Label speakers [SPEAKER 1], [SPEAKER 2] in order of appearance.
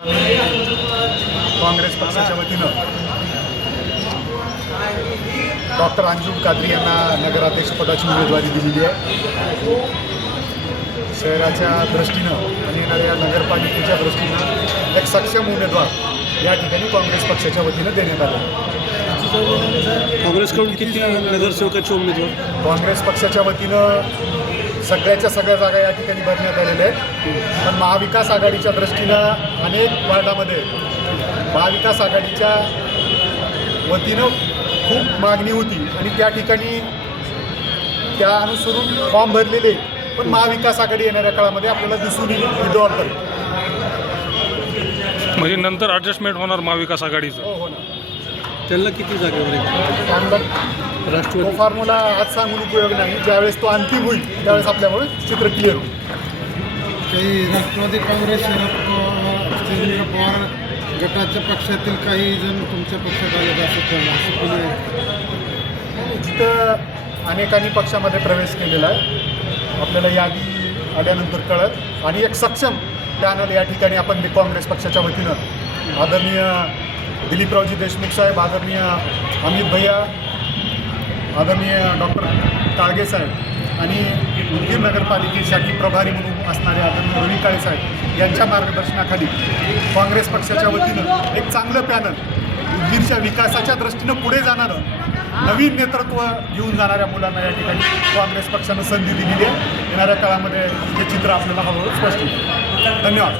[SPEAKER 1] काँग्रेस पक्षाच्या वतीनं डॉक्टर अंजुम कादरी यांना नगराध्यक्षपदाची उमेदवारी दिलेली आहे. शहराच्या दृष्टीनं आणि येणाऱ्या नगरपालिकेच्या दृष्टीनं एक सक्षम उमेदवार या ठिकाणी काँग्रेस पक्षाच्या वतीनं देण्यात आले.
[SPEAKER 2] काँग्रेसकडून किती नगरसेवकाचे उमेदवार?
[SPEAKER 1] काँग्रेस पक्षाच्या वतीनं सगळ्याच्या सगळ्या जागा या ठिकाणी भरण्यात आलेल्या आहेत. पण महाविकास आघाडीच्या दृष्टीनं अनेक वार्डामध्ये महाविकास आघाडीच्या वतीनं खूप मागणी होती आणि त्या ठिकाणी त्या अनुसरून फॉर्म भरलेले पण महाविकास आघाडी येणाऱ्या काळामध्ये आपल्याला दिसून येईल विड्रॉल करेल
[SPEAKER 3] म्हणजे नंतर ॲडजस्टमेंट होणार महाविकास आघाडीचं.
[SPEAKER 1] हो हो ना.
[SPEAKER 2] त्यांना किती जागेवर आहे राष्ट्रवादी.
[SPEAKER 1] तो फॉर्म्युला आज सांगून उपयोग नाही. ज्यावेळेस तो अंतिम होईल त्यावेळेस आपल्यामुळे चित्र क्लिअर होईल.
[SPEAKER 4] काही राष्ट्रवादी काँग्रेस शरद पवार पवार गटाच्या पक्षातील काही जण तुमच्या पक्षात आले असं कळलं असं कोणी आहे?
[SPEAKER 1] जिथं अनेकांनी पक्षामध्ये प्रवेश केलेला आहे आपल्याला यादी आल्यानंतर कळत आणि एक सक्षम पॅनल या ठिकाणी आपण काँग्रेस पक्षाच्या वतीनं आदरणीय दिलीपरावजी देशमुख साहेब आदरणीय अमित भैया आदरणीय डॉक्टर काळगे साहेब आणि उदगीर नगरपालिकेसाठी प्रभारी म्हणून असणारे आदरणीय रवी काळे साहेब यांच्या मार्गदर्शनाखाली काँग्रेस पक्षाच्या वतीनं एक चांगलं पॅनल उदगीरच्या विकासाच्या दृष्टीनं पुढे जाणारं नवीन नेतृत्व घेऊन जाणाऱ्या मुलांना या ठिकाणी काँग्रेस पक्षानं संधी दिलेली आहे. येणाऱ्या काळामध्ये हे चित्र आपल्याला हळूहळू स्पष्ट होईल. धन्यवाद.